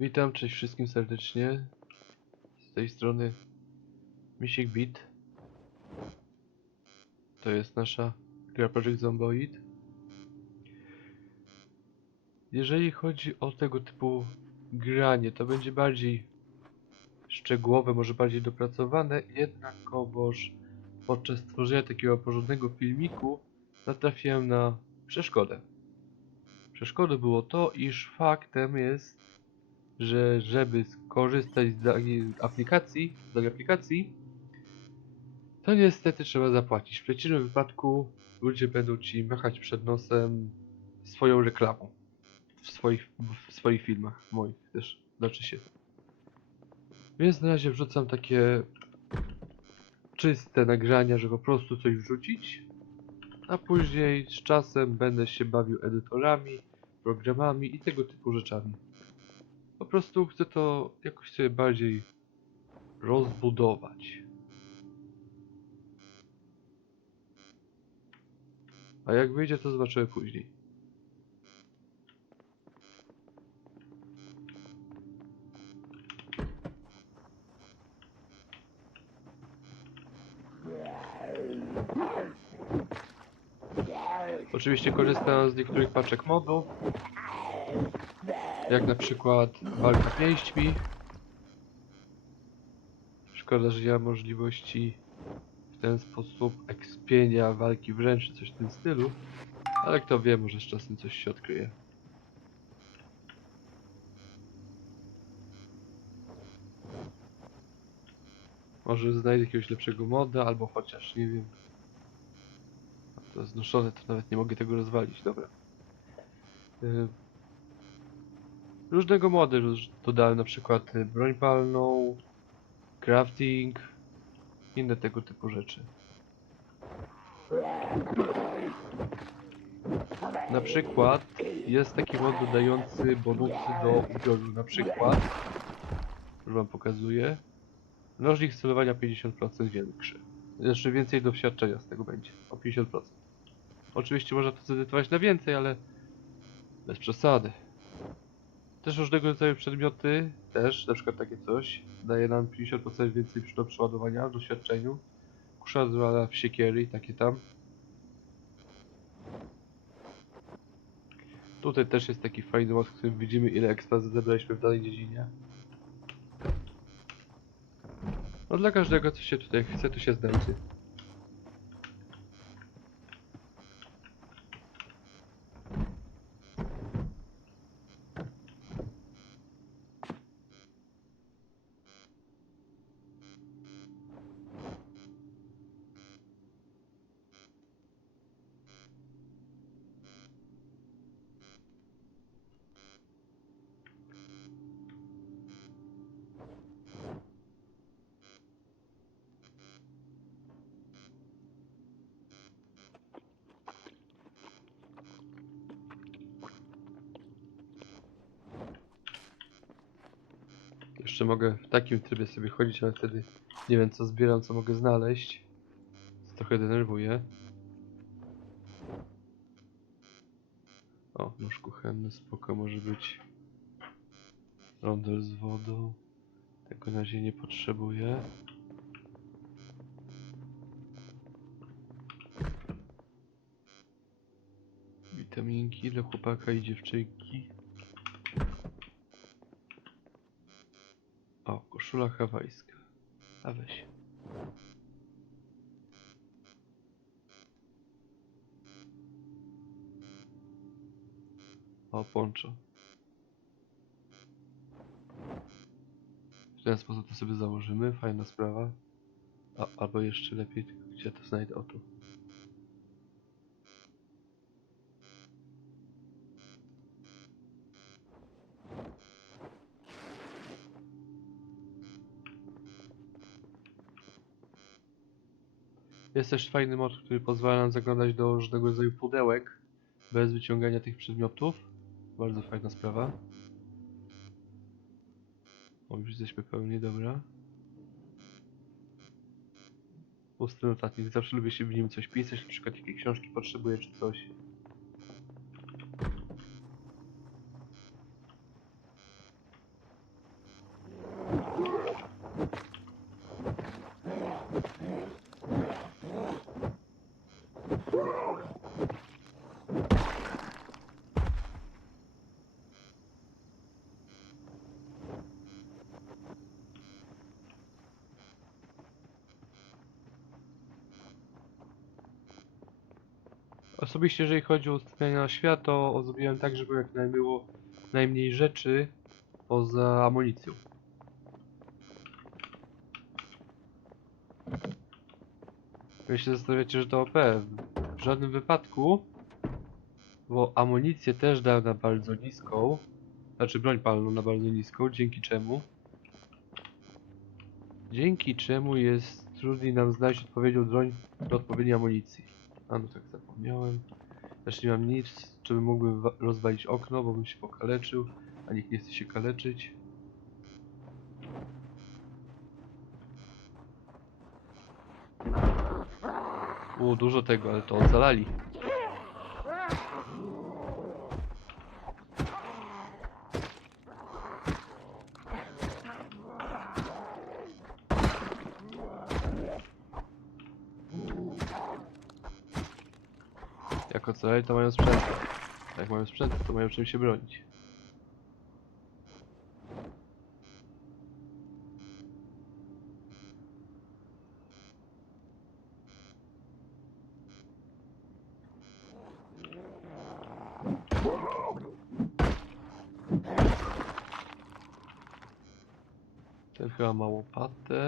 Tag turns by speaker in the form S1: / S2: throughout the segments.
S1: Witam, cześć wszystkim serdecznie. Z tej strony Misiek Beat. To jest nasza gra Project Zomboid. Jeżeli chodzi o tego typu granie, to będzie bardziej szczegółowe, może bardziej dopracowane, jednakowoż podczas tworzenia takiego porządnego filmiku natrafiłem na przeszkodę. Przeszkodą było to, iż faktem jest, że żeby skorzystać z aplikacji, z danej aplikacji, to niestety trzeba zapłacić. W przeciwnym wypadku ludzie będą ci machać przed nosem swoją reklamą. W swoich, w swoich filmach, moich też, znaczy się. Więc na razie wrzucam takie czyste nagrania, żeby po prostu coś wrzucić. A później z czasem będę się bawił edytorami, programami i tego typu rzeczami. Po prostu chcę to jakoś sobie bardziej rozbudować. A jak wyjdzie, to zobaczymy później. Oczywiście korzystam z niektórych paczek modu, jak na przykład walka pięśćmi. Szkoda, że nie ma możliwości w ten sposób ekspienia walki wręcz, coś w tym stylu. Ale kto wie, może z czasem coś się odkryje. Może znajdę jakiegoś lepszego moda, albo chociaż, nie wiem. To znoszone, to nawet nie mogę tego rozwalić, dobra. Y, Różnego mody róż- dodałem, na przykład y, broń palną, crafting, inne tego typu rzeczy. Na przykład jest taki mod dodający bonusy do ubioru, na przykład, już wam pokazuję, mnożnik celowania 50% większy. Jeszcze więcej doświadczenia z tego będzie, o 50%. Oczywiście można to zedytować na więcej, ale bez przesady. Też różnego rodzaju przedmioty, też na przykład takie coś, daje nam 50% więcej do przeładowania w doświadczeniu. Kuszadła w siekiery takie tam. Tutaj też jest taki fajny mod, w którym widzimy ile expa zebraliśmy w danej dziedzinie. No dla każdego co się tutaj chce, to się znajdzie. Jeszcze mogę w takim trybie sobie chodzić, ale wtedy nie wiem co zbieram, co mogę znaleźć. Co trochę denerwuje. O, nóż kuchenny, spoko może być. Rondel z wodą. Tego na razie nie potrzebuję. Witaminki dla chłopaka i dziewczynki. O, koszula hawajska. A weź. O, poncho. W ten sposób to sobie założymy, fajna sprawa. A, albo jeszcze lepiej, tylko gdzie to znajdę? O tu. Jest też fajny mod, który pozwala nam zaglądać do różnego rodzaju pudełek bez wyciągania tych przedmiotów. Bardzo fajna sprawa. O, już jesteśmy pełni, dobra. Pusty notatnik, zawsze lubię się w nim coś pisać, na przykład jakie książki potrzebuję czy coś. Osobiście, jeżeli chodzi o ustawianie na świat, to zrobiłem tak, żeby jak najmniej najmniej rzeczy poza amunicją. Wy się zastanawiacie, że to OP. W żadnym wypadku, bo amunicję też dałem na bardzo niską. Znaczy broń palną na bardzo niską, dzięki czemu Dzięki czemu jest trudniej nam znaleźć odpowiednią broń do odpowiedniej amunicji. A no tak zapomniałem. Też nie mam nic, czym mógłbym wa- rozwalić okno, bo bym się pokaleczył, a nikt nie chce się kaleczyć. Było dużo tego, ale to ocalali. Jak ocalali, to mają sprzęt. A Jak mają sprzęt, to mają czym się bronić. Ten chyba ma łopatę.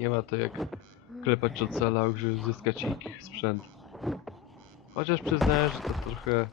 S1: Nie ma to jak klepać ocalałych, żeby zyskać ich sprzęt. Chociaż przyznaję, że to trochę,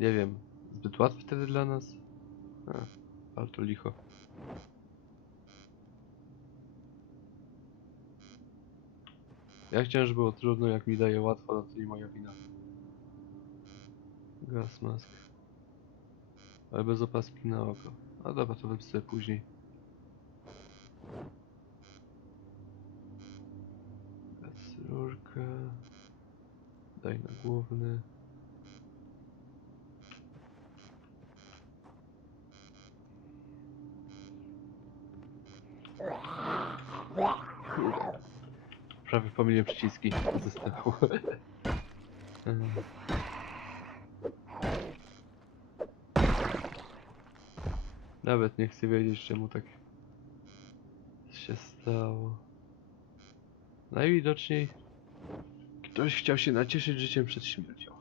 S1: nie wiem, zbyt łatwe wtedy dla nas. A, ale to licho. Ja chciałem, żeby było trudno, jak mi daje łatwo, no to nie moja wina. Gas mask. Ale bez opaski na oko. A dobra, to wepsę później. Rurkę. Daj na główny. Prawie pomyliłem przyciski. Mm. Nawet nie chcę wiedzieć czemu tak się stało. Najwidoczniej ktoś chciał się nacieszyć życiem przed śmiercią.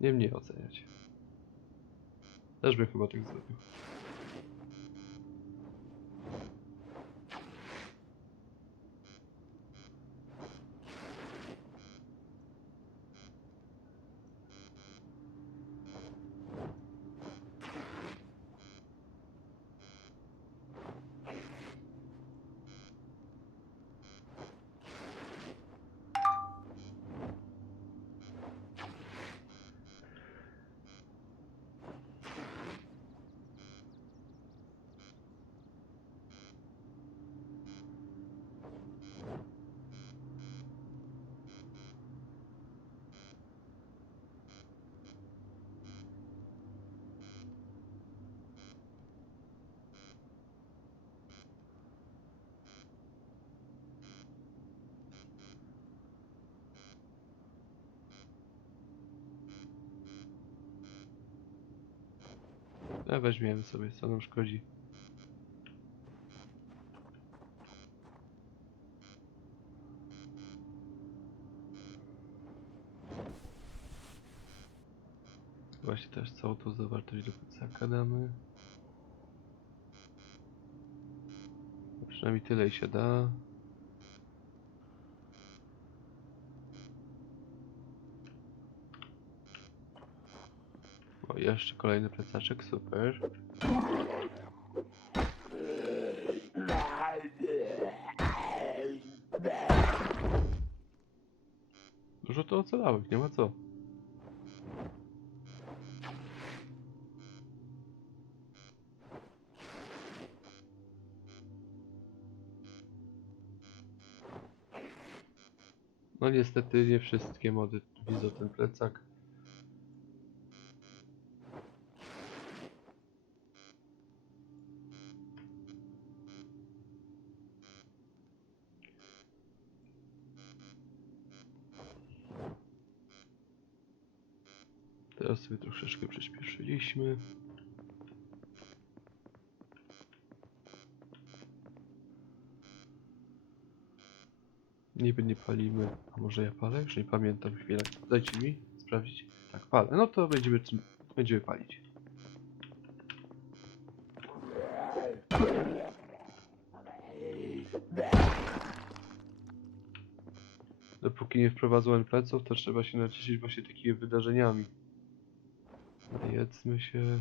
S1: Nie mnie oceniać. Też bym chyba tak zrobił. Weźmiemy sobie, co nam szkodzi. Właśnie też całą tą zawartość do plecaka damy. No Przynajmniej tyle się da. Jeszcze kolejny plecaczek, super. Dużo to ocalałych, nie ma co. No niestety nie wszystkie mody widzą ten plecak. Teraz sobie troszeczkę przyspieszyliśmy. Niby nie palimy. A może ja palę? Już nie pamiętam chwilę. Dajcie mi sprawdzić. Tak, palę. No to będziemy, będziemy palić. Dopóki nie wprowadzą NPC-ów, to trzeba się nacieszyć właśnie takimi wydarzeniami. Jedzmy się.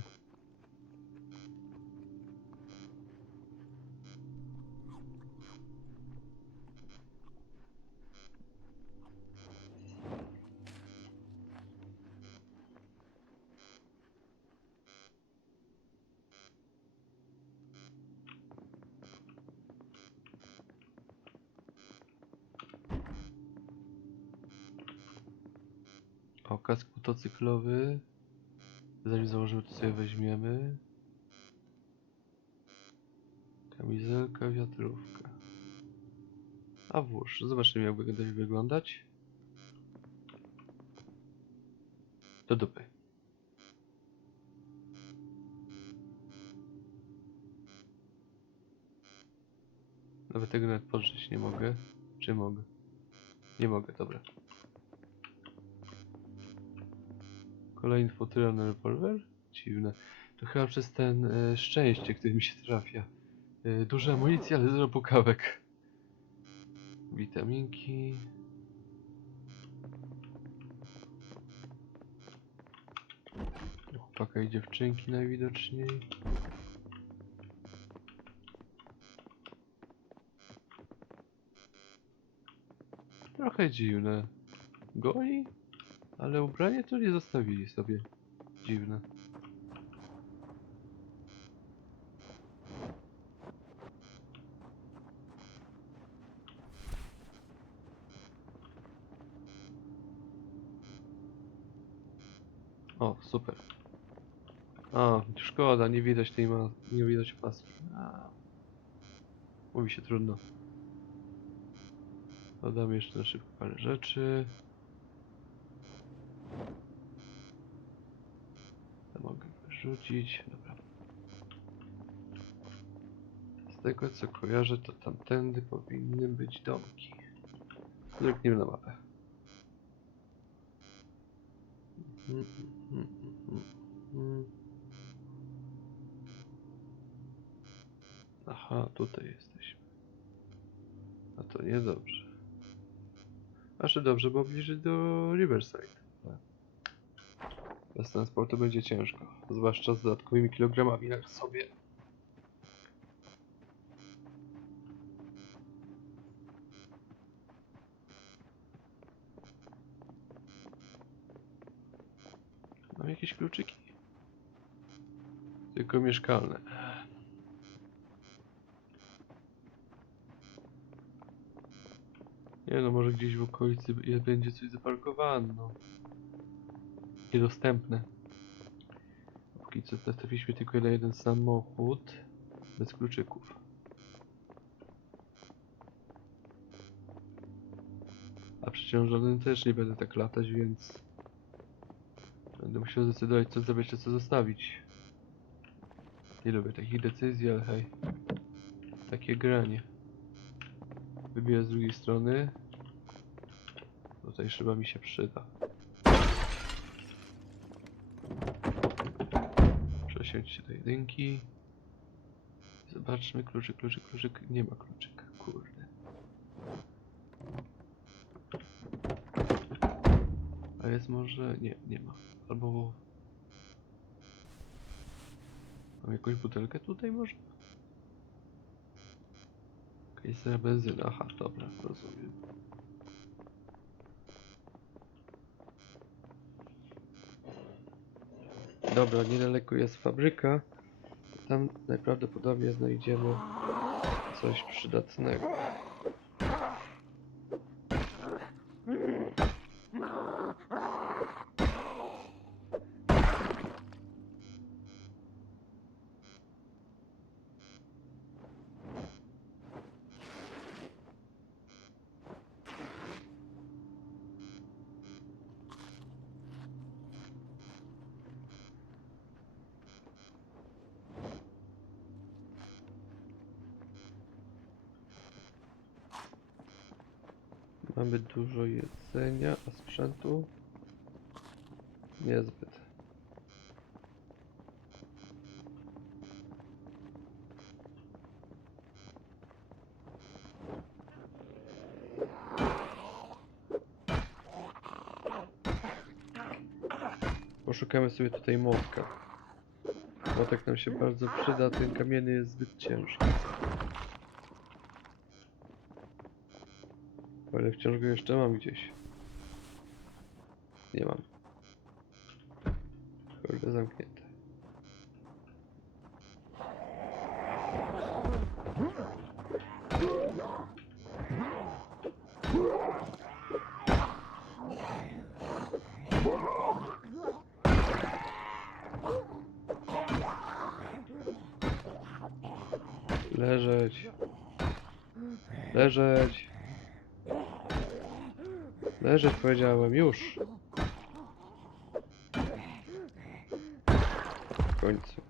S1: O, kask motocyklowy. Zanim założymy, to sobie weźmiemy. Kamizelka, wiatrówka. A włóż, zobaczymy jak będzie wyglądać. Do dupy. Nawet tego nawet podrzeć nie mogę. Czy mogę? Nie mogę, dobra. Kolejny futuralny rewolwer? Dziwne. To chyba przez ten e, szczęście, które mi się trafia. E, duża amunicja, ale zero pukawek. Witaminki. Chłopaka i dziewczynki najwidoczniej. Trochę dziwne. Goli? Ale ubranie to nie zostawili sobie. Dziwne. O, super. A, szkoda, nie widać tej ma... nie widać paski. Mówi się trudno. Dodam jeszcze na szybko parę rzeczy. To mogę wyrzucić. Dobra. Z tego co kojarzę, to tamtędy powinny być domki. Zerkniemy na mapę. Aha, tutaj jesteśmy. A to niedobrze. Aż dobrze, bo bliżej do Riverside. Bez transportu będzie ciężko, zwłaszcza z dodatkowymi kilogramami na sobie. Mam jakieś kluczyki? Tylko mieszkalne. Nie no, może gdzieś w okolicy będzie coś zaparkowane, no. Niedostępne. Póki co trafiliśmy tylko na jeden samochód. Bez kluczyków. A przeciążonym też nie będę tak latać, więc... Będę musiał zdecydować co zabrać, a co zostawić. Nie lubię takich decyzji, ale hej. Takie granie. Wybiję z drugiej strony. Tutaj szyba mi się przyda. Przesiądź się do jedynki. Zobaczmy, kluczyk, kluczyk, kluczyk. Nie ma kluczyka, kurde. A jest może... Nie, nie ma. Albo... Mam jakąś butelkę tutaj może? Kejsera benzyny, aha, dobra, rozumiem. Dobra, niedaleko jest fabryka. Tam najprawdopodobniej znajdziemy coś przydatnego. Mamy dużo jedzenia, a sprzętu niezbyt. Poszukamy sobie tutaj młotka. Młotek nam się bardzo przyda, ten kamienny jest zbyt ciężki. Wciąż go jeszcze mam gdzieś. Nie mam. Kurde, zamknięte. Leżeć. Leżeć. Leżeć powiedziałem, już. W końcu.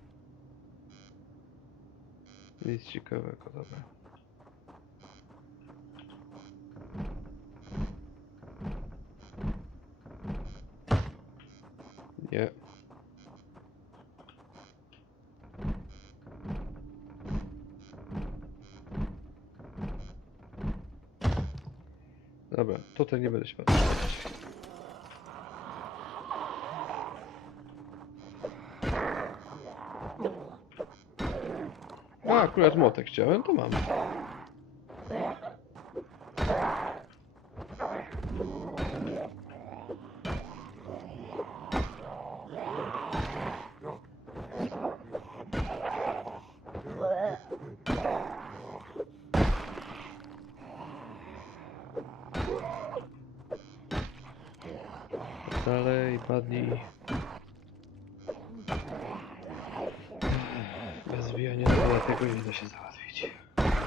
S1: Nic ciekawego, dobra. Nie. Dobra, tutaj nie będę się patrzeć. A, akurat motek chciałem, to mam. Padnij. Bez wijania na tego nie da się załatwić.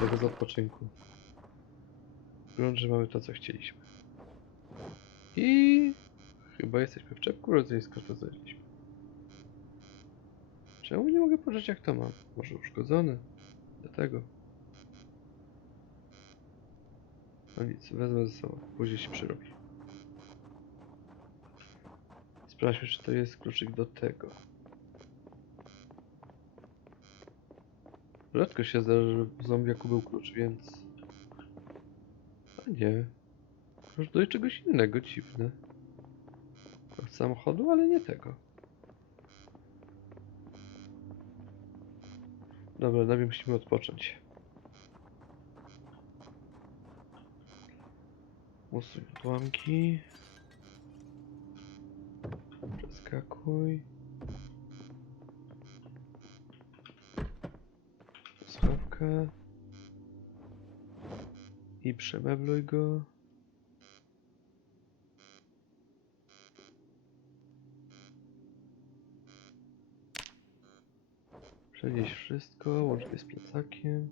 S1: Tylko z odpoczynku. Grunt, że mamy to, co chcieliśmy. I chyba jesteśmy w czepku rodzyńską, to znaleźliśmy. Czemu nie mogę pożyć jak to mam? Może uszkodzony? Dlatego. No nic, wezmę ze sobą. Później się przyrobi. Sprawdźmy, czy to jest kluczyk do tego. Rzadko się zdarza, że w był klucz, więc... A nie. Klucz do czegoś innego, dziwne. Od samochodu, ale nie tego. Dobra, najpierw musimy odpocząć. Usuń odłamki. Przeskakuj. Schowka. I przemebluj go. Przenieś wszystko, łącznie z plecakiem.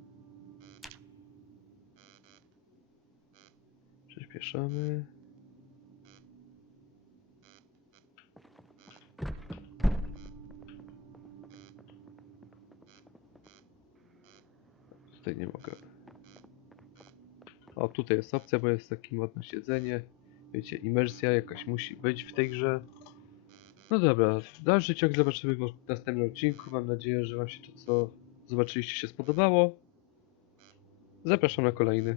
S1: Przyspieszamy. Tutaj nie mogę. O, tutaj jest opcja, bo jest takie modne siedzenie. Wiecie, imersja jakaś musi być w tej grze. No dobra, dalszy ciąg zobaczymy w następnym odcinku. Mam nadzieję, że Wam się to, co zobaczyliście, się spodobało. Zapraszam na kolejny.